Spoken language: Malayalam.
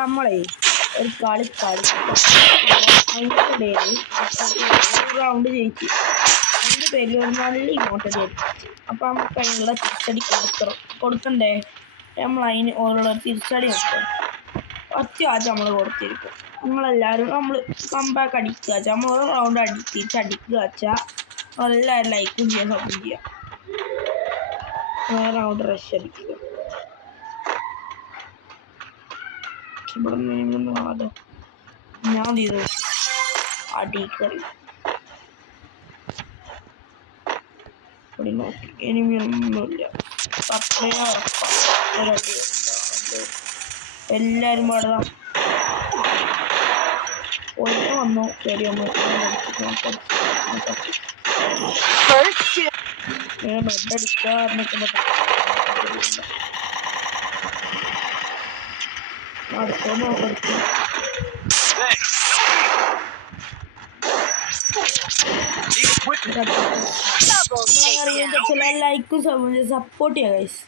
നമ്മളെ ഒരു കളിച്ചിട്ട് അതിൻ്റെ ഇടയിൽ റൗണ്ട് ജയിച്ചു. അതിൻ്റെ പേരിൽ ഒരു നല്ല ഇമോട്ട് തരും. അപ്പം നമുക്ക് അതിനുള്ള തിരിച്ചടി കൊടുക്കണ്ടേ? നമ്മൾ അതിന് ഓരോ തിരിച്ചടി നോക്കണം. ആദ്യം നമ്മൾ കൊടുത്തിരിക്കും. നമ്മളെല്ലാവരും കമ്പാക്ക് അടിക്കുക വെച്ചാൽ നമ്മൾ ഓരോ റൗണ്ട് തിരിച്ചടിക്കുക വെച്ചാൽ എല്ലാവരും ലൈക്കും ചെയ്യാൻ സപ്പോർട്ട് ചെയ്യുക. റൗണ്ട് റഷ് അടിക്കുക. ഞാൻ ചെയ്തു അടിക്കറി നോക്കി എനിമിയൊന്നുമില്ല. എല്ലാരും പാടാം ഒരേ വന്നു ശരി ഒന്ന് ബെഡടിക്കാറിനൊക്കെ ലൈക്കും സപ്പോർട്ട് ചെയ്യാം ഗൈസ്.